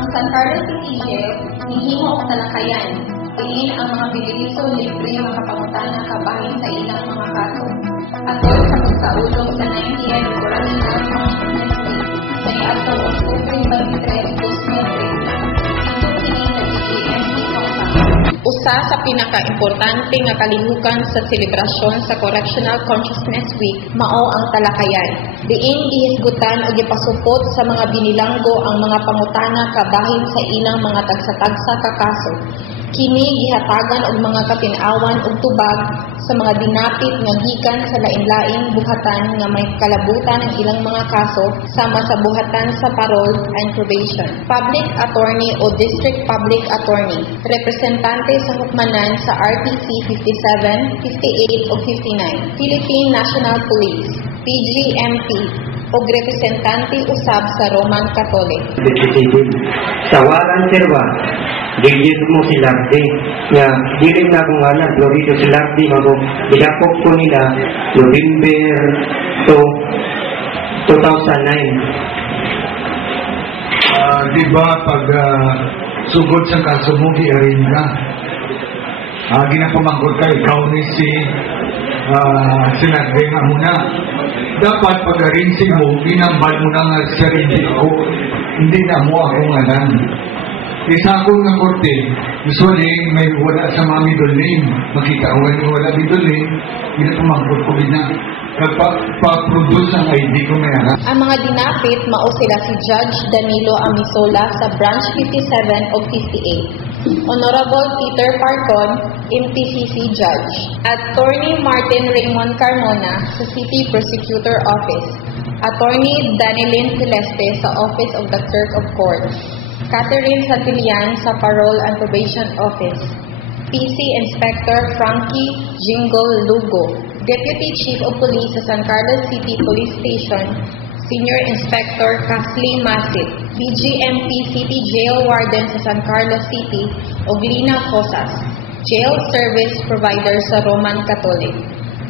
Ang San Carlos City Jail, nihimo og talakayan. Tingin ang mga biliso libre makapangutana kabahin sa ilang mga kaso. Atol sa pagsaulong sa 90th Correctional Punishment Week sa niadtong Oktubre 23, 2003. Usa sa pinaka-importante nga kalihukan sa selebrasyon sa Correctional Consciousness Week mao ang talakayan. Diin gihisgutan o gipasupot sa mga binilanggo ang mga pangutana kabahin sa ilang mga tagsa-tagsa ka kaso. Kini gihatagan og mga katin-awan ug tubag sa mga dinapit nga gikan sa lain-laing buhatan nga may kalabutan ang ilang mga kaso sama sa buhatan sa parole and probation. Public attorney o district public attorney, representante sa hukmanan sa RTC 57, 58 o 59, Philippine National Police, PGMP, o representante usab sa Roman Catholic. Tawaran serba, digit mo si Lardi, nga dirin na kung anak, Florido si Lardi, ilapok ko nila November to 2009. Di ba pag sugod sa kaso mo, giarin ka? Ginapamangkot ka, ikaw ni si Lardi nga muna. Dapat pag-arinsin mo, ginambal mo na nga siya rin hindi na mo ako nga lang. Isa ako nga korte, usually may wala sa mga middle name. Makita ko wala middle name, ginapamangkot ko na. Pa-produce ang ID ko may anak. Ang mga dinapit, mao sila si Judge Danilo Amisola sa Branch 57 o 58. Honorable Peter Parcon, MPCC Judge. Attorney Martin Raymond Carmona sa City Prosecutor Office. Attorney Danilyn Celeste sa Office of the Clerk of Court. Catherine Santillan sa Parole and Probation Office. PC Inspector Frankie Jingle Lugo. Deputy Chief of Police sa San Carlos City Police Station, Senior Inspector Kathleen Masit, BGMP City Jail Warden sa San Carlos City, Oglina Cosas, Jail Service Provider sa Roman Catholic.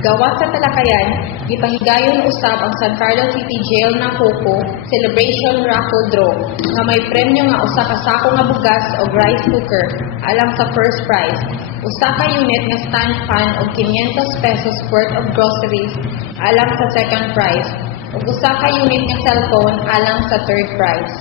Gawa sa talakayan, gipahigayon usab ang San Carlos City Jail na Coco Celebration Raffle Draw nga may premyo nga usa ka sako nga bugas o rice cooker alang sa first prize, usa ka unit nga stand fan og 500 pesos worth of groceries alang sa second prize ug usa ka unit nga cellphone alang sa third prize.